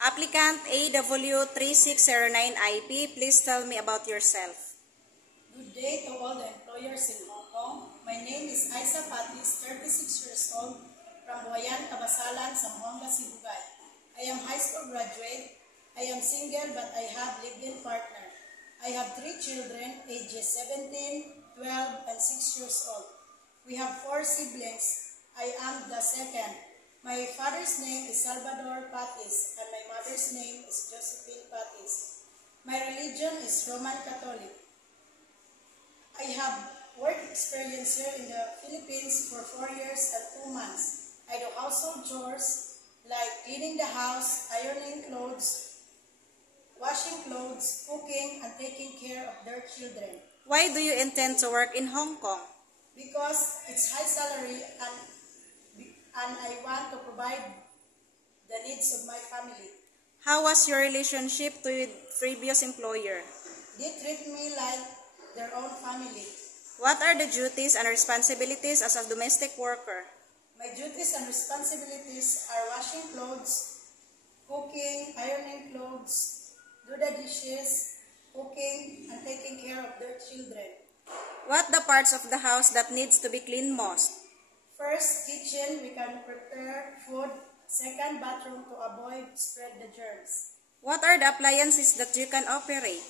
Applicant AW3609IP, please tell me about yourself. Good day to all the employers in Hong Kong. My name is Isa Patis, 36 years old, from Huayan, Kabasalan, Zamboanga, Sibugay. I am high school graduate. I am single but I have lived-in partner. I have 3 children, ages 17, 12, and 6 years old. We have 4 siblings. I am the second. My father's name is Salvador Patis and my mother's name is Josephine Patis. My religion is Roman Catholic. I have work experience here in the Philippines for 4 years and 2 months. I do household chores like cleaning the house, ironing clothes, washing clothes, cooking, and taking care of their children. Why do you intend to work in Hong Kong? Because it's high salary and I want to provide the needs of my family. How was your relationship to your previous employer? They treat me like their own family. What are the duties and responsibilities as a domestic worker? My duties and responsibilities are washing clothes, cooking, ironing clothes, do the dishes, cooking, and taking care of their children. What the parts of the house that needs to be cleaned most? First, kitchen, we can prepare food. Second, bathroom to avoid spread the germs. What are the appliances that you can operate?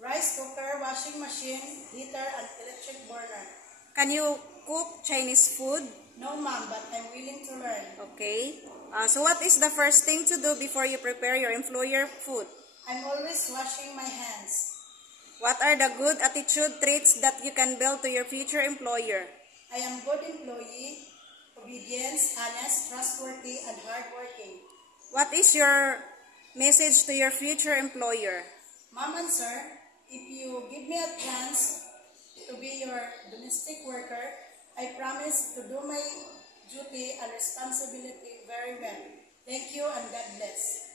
Rice cooker, washing machine, heater, and electric burner. Can you cook Chinese food? No, ma'am, but I'm willing to learn. Okay. So what is the first thing to do before you prepare your employer food? I'm always washing my hands. What are the good attitude traits that you can build to your future employer? I am good employee, obedience, honest, trustworthy, and hardworking. What is your message to your future employer? Ma'am and sir, if you give me a chance to be your domestic worker, I promise to do my duty and responsibility very well. Thank you and God bless.